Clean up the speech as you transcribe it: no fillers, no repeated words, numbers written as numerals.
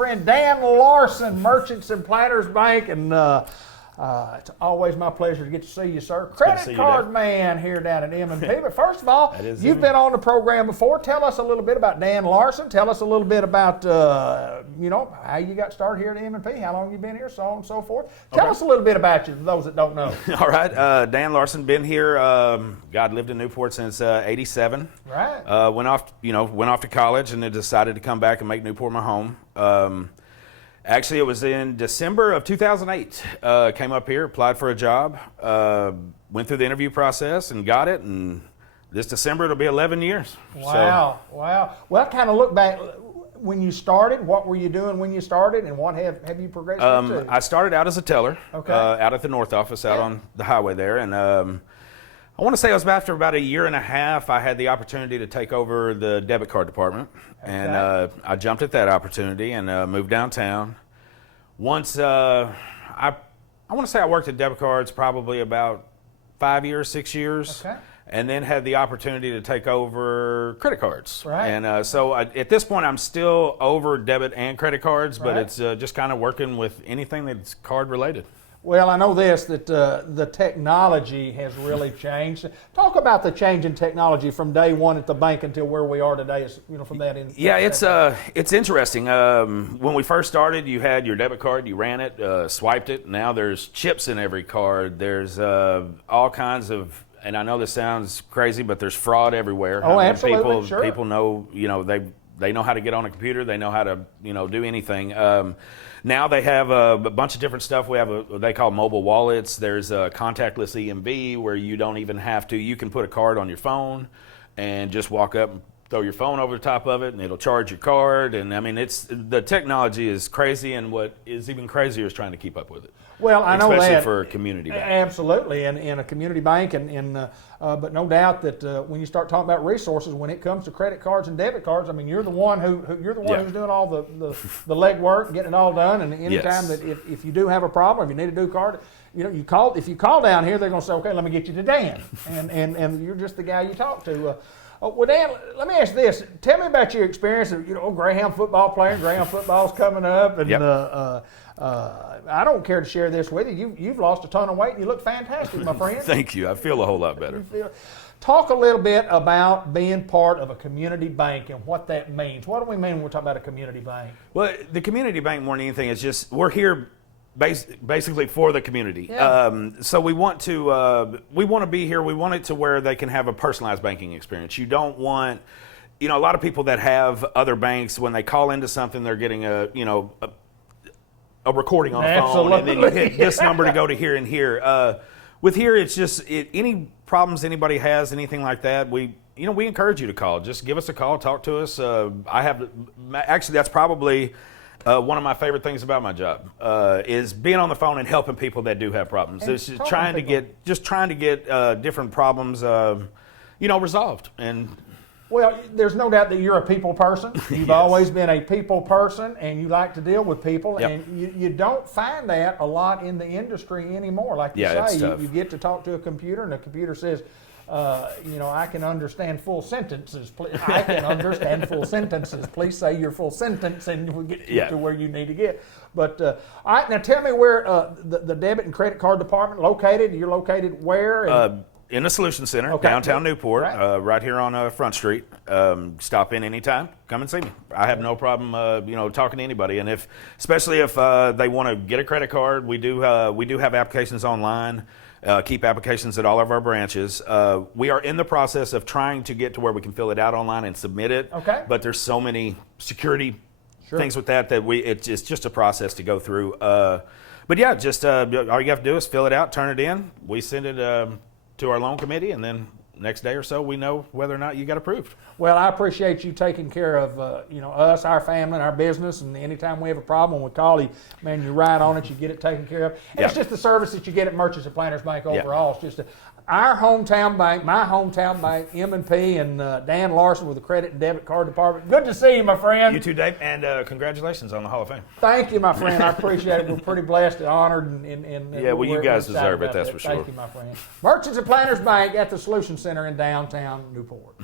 friend Dan Larson, Merchants and Planners Bank, and it's always my pleasure to get to see you, sir. Credit card man here down at M&P. But first of all, you've been on the program before. Tell us a little bit about Dan Larson. Tell us a little bit about how you got started here at M&P, how long you've been here, so on and so forth. Tell us a little bit about you for those that don't know. All right, Dan Larson, been here. Lived in Newport since '87. Right. Went off to college and then decided to come back and make Newport my home. Actually, it was in December of 2008. Came up here, applied for a job, went through the interview process and got it. And this December, it'll be 11 years. Wow, wow. Well, kind of look back when you started. What were you doing when you started, and what have you progressed into? I started out as a teller, okay, out at the North office, out on the highway there. And I want to say it was after about a year and a half, I had the opportunity to take over the debit card department. Okay. And I jumped at that opportunity and moved downtown. Once, I want to say I worked at debit cards probably about 5 years, 6 years. Okay. And then had the opportunity to take over credit cards. Right. And so at this point, I'm still over debit and credit cards, but it's just kind of working with anything that's card related. Well, I know this, that the technology has really changed. Talk about the change in technology from day one at the bank until where we are today. From that end. Yeah, it's interesting. When we first started, you had your debit card, you ran it, swiped it. Now there's chips in every card. There's all kinds of, and I know this sounds crazy, but there's fraud everywhere. Oh, absolutely, sure. People know, they know how to get on a computer. They know how to, do anything. Now they have a bunch of different stuff. We have what they call mobile wallets. There's a contactless EMV where you don't even have to. You can put a card on your phone and just walk up and throw your phone over the top of it, and it'll charge your card. And I mean, the technology is crazy, and what is even crazier is trying to keep up with it. Well, I know that. Especially for a community bank. Absolutely, and in a community bank, but no doubt that when you start talking about resources, when it comes to credit cards and debit cards, I mean, you're the one who's doing all the legwork and getting it all done. And anytime that if you do have a problem, if you need a new card, if you call down here, they're going to say, okay, let me get you to Dan, and you're just the guy you talk to. Well, Dan, let me ask this. Tell me about your experience of, Greyhound football player. Greyhound football's coming up, and I don't care to share this with you. You've lost a ton of weight, and you look fantastic, my friend. Thank you. I feel a whole lot better. Talk a little bit about being part of a community bank and what that means. What do we mean when we're talking about a community bank? Well, the community bank, more than anything, is just we're here basically for the community. Yeah. So we want to be here. We want it to where they can have a personalized banking experience. You don't want, a lot of people that have other banks, when they call into something, they're getting a recording on the phone, and then you hit this number to go to here and here. With here, it's just any problems anybody has, anything like that, we encourage you to call. Just give us a call, talk to us. Actually, that's probably one of my favorite things about my job is being on the phone and helping people that do have problems. It's just trying to get different problems, resolved. And well, there's no doubt that you're a people person. You've always been a people person, and you like to deal with people. Yep. And you don't find that a lot in the industry anymore. Like you say, you get to talk to a computer, and the computer says, I can understand full sentences. I can understand full sentences. Please say your full sentence, and we'll get you to where you need to get. But all right, now tell me where the debit and credit card department located. You're located where? In the Solution Center, downtown Newport, right here on Front Street. Stop in anytime. Come and see me. I have no problem, talking to anybody. And especially if they want to get a credit card, we do have applications online. Keep applications at all of our branches. We are in the process of trying to get to where we can fill it out online and submit it. Okay. But there's so many security things with that it's just a process to go through. But yeah, just all you have to do is fill it out, turn it in. We send it to our loan committee, and then next day or so we know whether or not you got approved. Well, I appreciate you taking care of us, our family, and our business. And anytime we have a problem, we call you. Man, you ride on it, you get it taken care of. And it's just the service that you get at Merchants and Planners Bank overall. It's just our hometown bank, my hometown bank, M&P, and Dan Larson with the credit and debit card department. Good to see you, my friend. You too, Dave, and congratulations on the Hall of Fame. Thank you, my friend. I appreciate it. We're pretty blessed and honored. And well, you guys deserve it, that's for sure. Thank you, my friend. Merchants and Planners Bank at the Solution Center in downtown Newport.